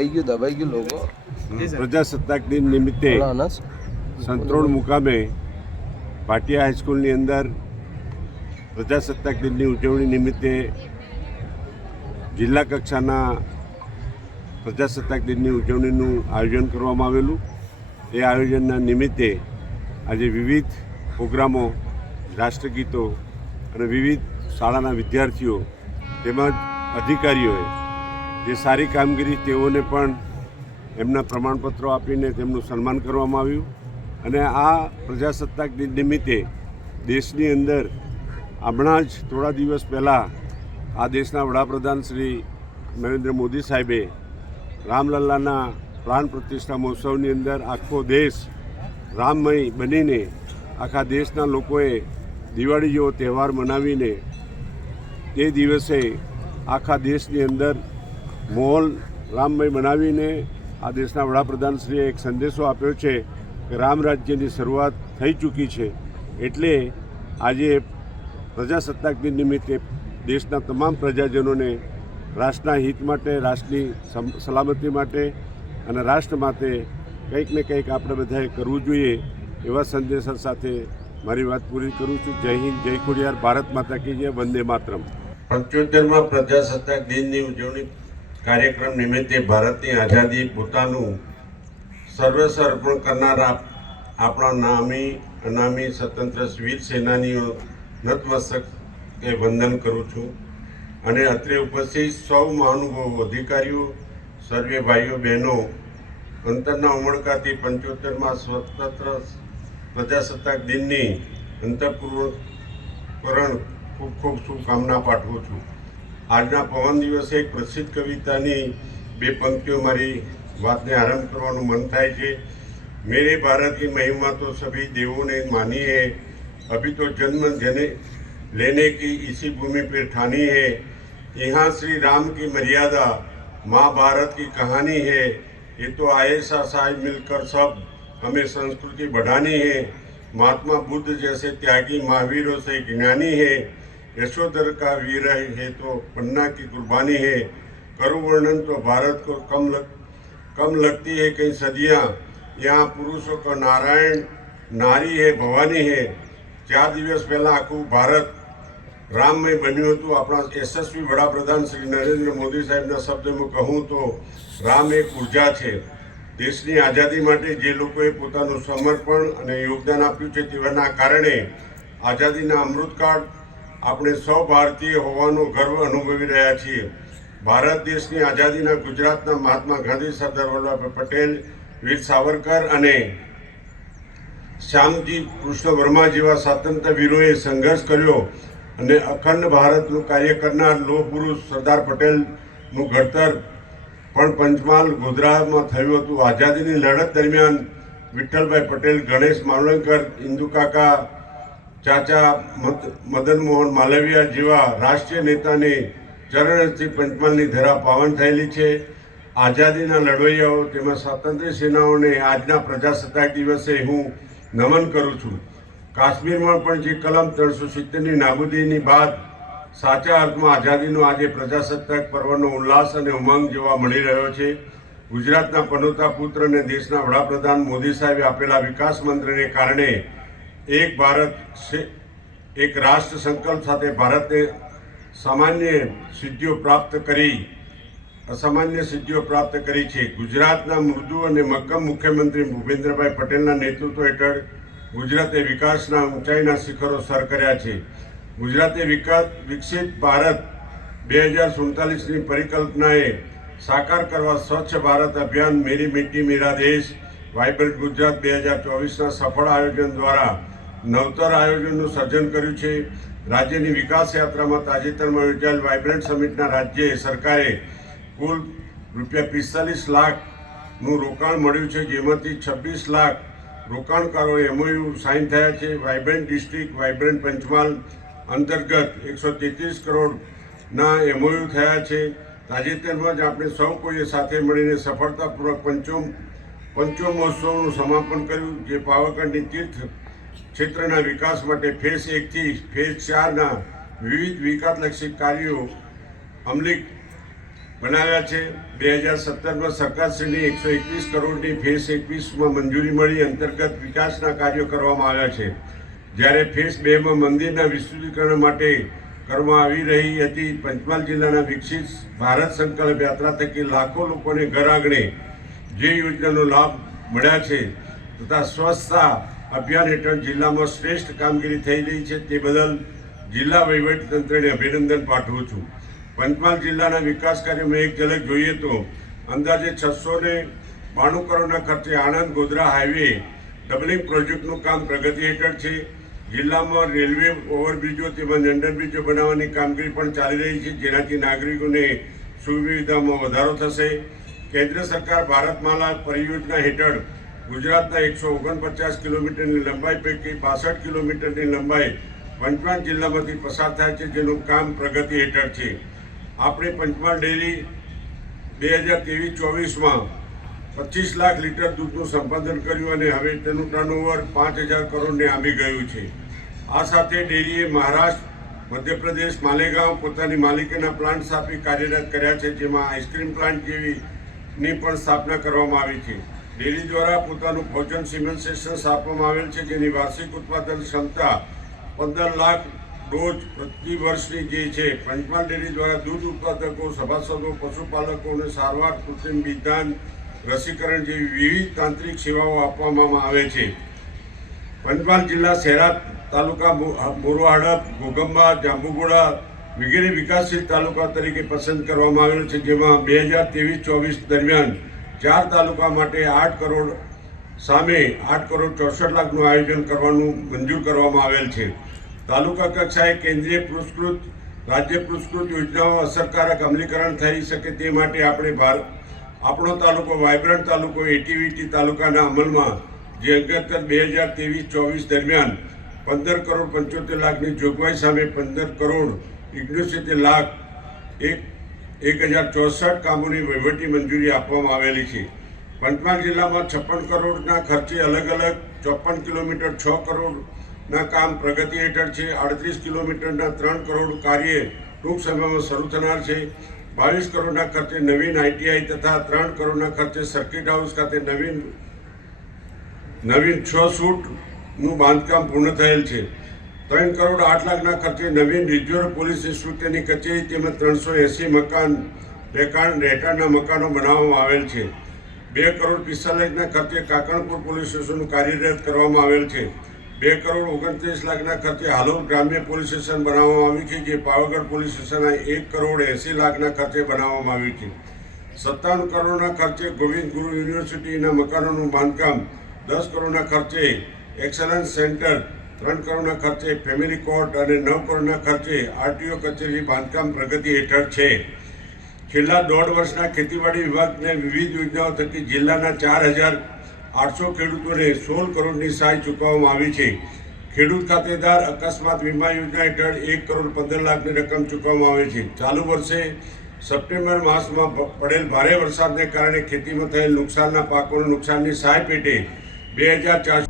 દબાઈ ગયું દબાઈ ગયું લોકો. પ્રજાસત્તાક દિન નિમિત્તે થોડા મુકામે પાટિયા હાઈસ્કૂલની અંદર પ્રજાસત્તાક દિનની ઉજવણી નિમિત્તે જિલ્લા કક્ષાના પ્રજાસત્તાક દિનની ઉજવણીનું આયોજન કરવામાં આવેલું. એ આયોજનના નિમિત્તે આજે વિવિધ પ્રોગ્રામો રાષ્ટ્રગીતો અને વિવિધ શાળાના વિદ્યાર્થીઓ તેમજ અધિકારીઓએ જે સારી કામગીરી તેઓને પણ એમના પ્રમાણપત્રો આપીને તેમનું સન્માન કરવામાં આવ્યું. અને આ પ્રજાસત્તાક દિન નિમિત્તે દેશની અંદર હમણાં જ થોડા દિવસ પહેલાં આ દેશના વડાપ્રધાન શ્રી નરેન્દ્ર મોદી સાહેબે રામલલ્લાના પ્રાણ પ્રતિષ્ઠા મહોત્સવની અંદર આખો દેશ રામમય બનીને આખા દેશના લોકોએ દિવાળી જેવો તહેવાર મનાવીને તે દિવસે આખા દેશની અંદર માહોલ રામમય બનાવીને આ દેશના વડાપ્રધાનશ્રીએ એક સંદેશો આપ્યો છે કે રામ રાજ્યની શરૂઆત થઈ ચૂકી છે એટલે આજે પ્રજાસત્તાક દિન નિમિત્તે દેશના તમામ પ્રજાજનોને રાષ્ટ્રના હિત માટે, રાષ્ટ્રની સલામતી માટે અને રાષ્ટ્ર માટે કંઈક ને કંઈક આપણે બધાએ કરવું જોઈએ એવા સંદેશા સાથે મારી વાત પૂરી કરું છું. જય હિન્દ, જય ખોડિયાર, ભારત માતા કી જય, વંદે માતરમ. પંચોતેરમાં પ્રજાસત્તાક દિનની ઉજવણી કાર્યક્રમ નિમિત્તે ભારતની આઝાદી પોતાનું સર્વસ્વ અર્પણ કરનારા આપણા નામી, અનામી સ્વતંત્ર વીર સેનાનીઓ નતમસ્તકે વંદન કરું છું. અને અત્રે ઉપસ્થિત સૌ મહાનુભાવો, અધિકારીઓ, સર્વે ભાઈઓ, બહેનો, અંતરના ઉમળકાથી પંચોતેરમાં સ્વતંત્ર પ્રજાસત્તાક દિનની અંતઃપૂર્વકરણ ખૂબ ખૂબ શુભકામના પાઠવું છું. આજના પવન દિવસે એક પ્રસિદ્ધ કવિતાની બે પંક્તિઓ મારી વાતને આરંભ કરવાનું મન થાય છે મેરે ભારત की महिमा तो सभी देवों ने मानी है अभी तो जन्म जने लेने की इसी भूमि पर ठानी है यहाँ श्री राम की मर्यादा महाभारत की कहानी है ये तो आए सा साय मिलकर सब हमें संस्कृति बढ़ानी है महात्मा बुद्ध जैसे त्यागी महावीरों से ज्ञानी है यशोधर का वीर है तो पन्ना की कुर्बानी है करुण वर्णन तो भारत को कम लग कम लगती है कई सदियाँ यहाँ पुरुषों का नारायण नारी है भवानी है ચાર દિવસ પહેલા આખું ભારત રામમય બન્યું હતું આપણા યશસ્વી વડાપ્રધાન શ્રી નરેન્દ્ર મોદી સાહેબના શબ્દમાં કહું તો રામ એક ઉર્જા છે દેશની આઝાદી માટે જે લોકોએ પોતાનું સમર્પણ અને યોગદાન આપ્યું છે તેના કારણે આઝાદીના અમૃતકાળ આપણે સૌ ભારતીય હોવાનો ગર્વ અનુભવી રહ્યા છીએ. ભારત દેશની આઝાદીના ગુજરાતના મહાત્મા ગાંધી, સરદાર વલ્લભભાઈ પટેલ, વીર સાવરકર અને શ્યામજી કૃષ્ણ વર્મા જેવા સ્વાતંત્ર્ય વીરોએ સંઘર્ષ કર્યો અને અખંડ ભારતનું કાર્ય કરનાર પુરુષ સરદાર પટેલનું ઘડતર પણ પંચમહાલ ગોધરામાં થયું હતું. આઝાદીની લડત દરમિયાન વિઠ્ઠલભાઈ પટેલ, ગણેશ માવલંકર ઇન્દુ કાકા ચાચા મદ- મદન મોહન માલવિયા જેવા રાષ્ટ્રીય નેતાને ચરણથી પંચમહાલની ધરા પાવન થયેલી છે. આઝાદીના લડવૈયાઓ તેમજ સ્વાતંત્ર્ય સેનાઓને આજના પ્રજાસત્તાક દિવસે હું નમન કરું છું. કાશ્મીરમાં પણ જે કલમ ત્રણસો સિત્તેરની નાબૂદીની બાદ સાચા અર્થમાં આઝાદીનો આજે પ્રજાસત્તાક પર્વનો ઉલ્લાસ અને ઉમંગ જોવા મળી રહ્યો છે. ગુજરાતના પનોતા પુત્ર અને દેશના વડાપ્રધાન મોદી સાહેબે આપેલા વિકાસ મંત્રને કારણે એક ભારત એક રાષ્ટ્ર સંકલ્પ સાથે ભારતે સામાન્ય સિદ્ધિઓ પ્રાપ્ત કરી, અસામાન્ય સિદ્ધિઓ પ્રાપ્ત કરી છે. ગુજરાતના મૃદુ અને મક્કમ મુખ્યમંત્રી ભૂપેન્દ્રભાઈ પટેલના નેતૃત્વ હેઠળ ગુજરાતે વિકાસના ઊંચાઈના શિખરો સર કર્યા છે. ગુજરાતે વિકાસ, વિકસિત ભારત બે હજાર સુડતાલીસની પરિકલ્પનાએ સાકાર કરવા સ્વચ્છ ભારત અભિયાન મેરી મિટ્ટી મેરા, દેશ વાઇબ્રન્ટ ગુજરાત બે હજાર ચોવીસના સફળ આયોજન દ્વારા નવતર આયોજનનું સર્જન કર્યું છે. રાજ્યની વિકાસ યાત્રામાં તાજેતરમાં યોજાયેલ વાઇબ્રન્ટ સમિટના રાજ્ય સરકારે કુલ રૂપિયા પિસ્તાલીસ લાખનું રોકાણ મળ્યું છે. જેમાંથી છવ્વીસ લાખ રોકાણકારો એમઓયુ સાઇન થયા છે. વાઇબ્રન્ટ ડિસ્ટ્રિક્ટ વાઇબ્રન્ટ પંચમહાલ અંતર્ગત એકસો તેત્રીસ કરોડના એમઓયુ થયા છે. તાજેતરમાં જ આપણે સૌ કોઈએ સાથે મળીને સફળતાપૂર્વક પંચોમ પંચોમહોત્સવનું સમાપન કર્યું, જે પાવાગઢની તીર્થ ક્ષેત્રના વિકાસ માટે ફેઝ એકથી ફેઝ ચારના વિવિધ વિકાસલક્ષી કાર્યો અમલી બનાવ્યા છે. બે હજાર સત્તરમાં સરકારશ્રીની એકસો એકવીસ કરોડની ફેસ એકવીસમાં મંજૂરી મળી અંતર્ગત વિકાસના કાર્યો કરવામાં આવ્યા છે. જ્યારે ફેસ બેમાં મંદિરના વિસ્તૃતિકરણ માટે કરવામાં આવી રહી હતી, પંચમહાલ જિલ્લાના વિકસિત ભારત સંકલ્પ યાત્રા થકી લાખો લોકોને ઘર આંગણે જે યોજનાનો લાભ મળ્યા છે તથા સ્વચ્છતા અભિયાન હેઠળ જિલ્લામાં શ્રેષ્ઠ કામગીરી થઈ રહી છે તે બદલ જિલ્લા વહીવટીતંત્રને અભિનંદન પાઠવું છું. પંચમહાલ જિલ્લાના વિકાસ કાર્યમાં એક ઝલક જોઈએ તો અંદાજે છસો ને બાણું કરોડના ખર્ચે આણંદ ગોધરા હાઈવે ડબલિંગ પ્રોજેક્ટનું કામ પ્રગતિ હેઠળ છે. જિલ્લામાં રેલવે ઓવરબ્રિજો તેમજ અંડરબ્રિજો બનાવવાની કામગીરી પણ ચાલી રહી છે, જેનાથી નાગરિકોને સુવિધામાં વધારો થશે. કેન્દ્ર સરકાર ભારતમાલા પરિયોજના હેઠળ ગુજરાતના એકસો ઓગણપચાસ કિલોમીટરની લંબાઈ પૈકી બાસઠ કિલોમીટરની લંબાઈ પંચમહાલ જિલ્લામાંથી પસાર થાય છે, જેનું કામ પ્રગતિ હેઠળ છે. આપણે પંચમહાલ ડેરી બે હજાર ત્રેવીસ ચોવીસમાં પચીસ લાખ લીટર દૂધનું સંપાદન કર્યું અને હવે તેનું ટર્નઓવર પાંચ હજાર કરોડને આંબી ગયું છે. આ સાથે ડેરીએ મહારાષ્ટ્ર, મધ્યપ્રદેશ, માલેગાંવ પોતાની માલિકીના પ્લાન્ટ સ્થાપી કાર્યરત કર્યા છે, જેમાં આઈસ્ક્રીમ પ્લાન્ટ જેવી ની પણ સ્થાપના કરવામાં આવી છે. ડેરી દ્વારા પોતાનું ભોજન સિમેન્ટ આપવામાં આવેલ છે, જેની વાર્ષિક ઉત્પાદન ક્ષમતા પંદર લાખ ડોઝ પ્રતિ વર્ષની જે છે, પંચમહાલ ડેરી દ્વારા દૂધ ઉત્પાદકો, સભાસદો, પશુપાલકોને સારવાર, કૃત્રિમ વિધાન, રસીકરણ જેવી વિવિધ તાંત્રિક સેવાઓ આપવામાં આવે છે. પંચમહાલ જિલ્લા શહેરા તાલુકા મો- મોરવા હડપ ઘોગંબા જાંબુગોડા વગેરે વિકાસશીલ તાલુકા તરીકે પસંદ કરવામાં આવેલ છે, જેમાં બે હજાર ત્રેવીસ ચોવીસ દરમિયાન ચાર તાલુકા માટે આઠ કરોડ સામે આઠ કરોડ ચોસઠ લાખનું આયોજન કરવાનું મંજૂર કરવામાં આવેલ છે. તાલુકા કક્ષાએ કેન્દ્રીય પુરસ્કૃત, રાજ્ય પુરસ્કૃત યોજનાઓ અસરકારક અમલીકરણ થઈ શકે તે માટે આપણે ભારત આપણો તાલુકો વાઇબ્રન્ટ તાલુકો એટીવીટી તાલુકાના અમલમાં જે અંતર્ગત બે હજાર ત્રેવીસ ચોવીસ દરમિયાન પંદર કરોડ પંચોતેર લાખની જોગવાઈ સામે પંદર કરોડ ઓગણસિત્તેર લાખ, એક એક હજાર ચોસઠ કામોની વહીવટી મંજૂરી આપવામાં આવેલી છે. પંચમહાલ જિલ્લામાં છપ્પન કરોડના ખર્ચે અલગ અલગ ચોપન કિલોમીટર છ કરોડના કામ પ્રગતિ હેઠળ છે. અડત્રીસ કિલોમીટરના ત્રણ કરોડ કાર્ય ટૂંક સમયમાં શરૂ થનાર છે. બાવીસ કરોડના ખર્ચે નવીન આઈટીઆઈ તથા ત્રણ કરોડના ખર્ચે સર્કિટ હાઉસ ખાતે નવીન નવીન છ સૂટનું બાંધકામ પૂર્ણ થયેલ છે. ત્રણ કરોડ આઠ લાખના ખર્ચે નવીન રિઝર્વ પોલીસ ઇન્સ્ટિટ્યૂટની કચેરી તેમજ ત્રણસો એંસી મકાન રેકાણ રહેઠાણના મકાનો બનાવવામાં આવેલ છે. બે કરોડ પિસ્તાલીસના ખર્ચે કાકણપુર પોલીસ સ્ટેશનનું કાર્યરત કરવામાં આવેલ છે. બે કરોડ ઓગણત્રીસ લાખના ખર્ચે હાલોલ ગ્રામ્ય પોલીસ સ્ટેશન બનાવવામાં આવ્યું છે, જે પાવાગઢ પોલીસ સ્ટેશનના એક કરોડ એંસી લાખના ખર્ચે બનાવવામાં આવ્યું છે. સત્તાવન કરોડના ખર્ચે ગોવિંદ ગુરુ યુનિવર્સિટીના મકાનોનું બાંધકામ, દસ કરોડના ખર્ચે એક્સલન્સ સેન્ટર ત્રણ કરોડના ખર્ચે ફેમિલી કોર્ટ અને નવ કરોડના ખર્ચે આરટીઓ કચેરી બાંધકામ પ્રગતિ હેઠળ છે. છેલ્લા દોઢ વર્ષના ખેતીવાડી વિભાગને વિવિધ યોજનાઓ થકી જિલ્લાના ચાર હજાર આઠસો ખેડૂતોને સોળ કરોડની સહાય ચૂકવવામાં આવી છે. ખેડૂત ખાતેદાર અકસ્માત વીમા યોજના હેઠળ એક કરોડ પંદર લાખની રકમ ચૂકવવામાં આવે છે. ચાલુ વર્ષે સપ્ટેમ્બર માસમાં પડેલ ભારે વરસાદને કારણે ખેતીમાં થયેલ નુકસાનના પાકોના નુકસાનની સહાય પેટે બે હજાર ચારસો